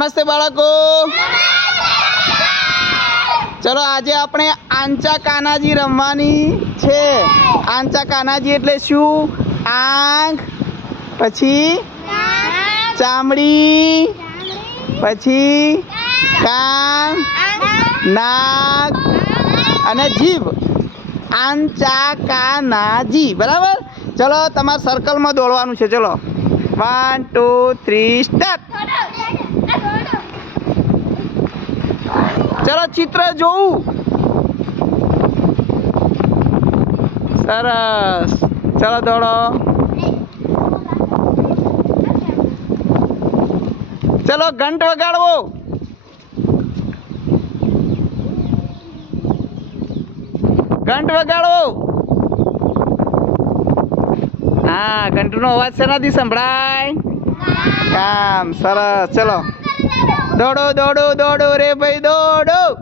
નમસ્તે બાળકો. ચલો આજે આપણે આંચા કાનાજી રમવાની છે. આંચા કાનાજી એટલે શું? આંખ, પછી ચામડી, પછી કાન, નાક અને જીભ. આંચા કાનાજી, બરાબર? ચલો તમારે સર્કલમાં દોડવાનું છે. ચલો. વન ટુ થ્રી સ્ટાર્ટ ચલો ચિત્ર જોવું સરસ. ચલો દોડો. ચલો, ઘંટ વગાડવો. ઘંટ વગાડવો. હા, ઘંટનો અવાજ શેનાથી સંભળાય? કામ, સરસ. ચલો. દોડો દોડો દોડો રે ભાઈ, દોડો.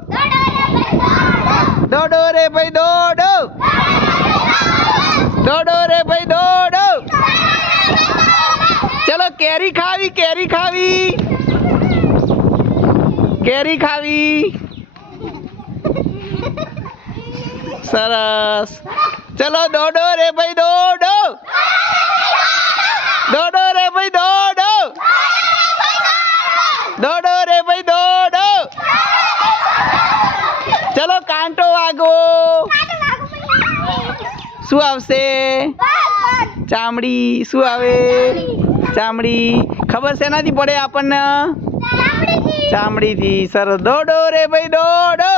દોડો રે ભાઈ, દોડો. દોડો રે ભાઈ, દોડો. ચલો, કેરી ખાવી કેરી ખાવી. કેરી ખાવી. સરસ. ચલો, દોડો રે ભાઈ, દોડો. દોડો રે ભાઈ, દોડો. દોડો રે ભાઈ દોડો ચલો કાંટો વાગો શું આવશે? ચામડી. શું આવે? ચામડી. ખબર શેનાથી પડે આપણને? ચામડીથી. સરસ. દોડો રે ભાઈ દોડો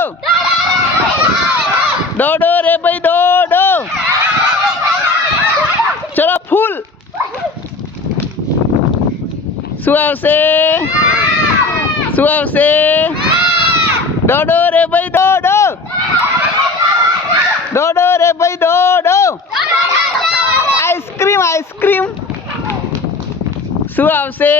દોડો રે ભાઈ દોડો ચલો, ફૂલ. શું આવશે? શું આવશે? દોડો રે ભાઈ દોડો ભાઈ દોડો આઈસ્ક્રીમ આઈસ્ક્રીમ શું આવશે?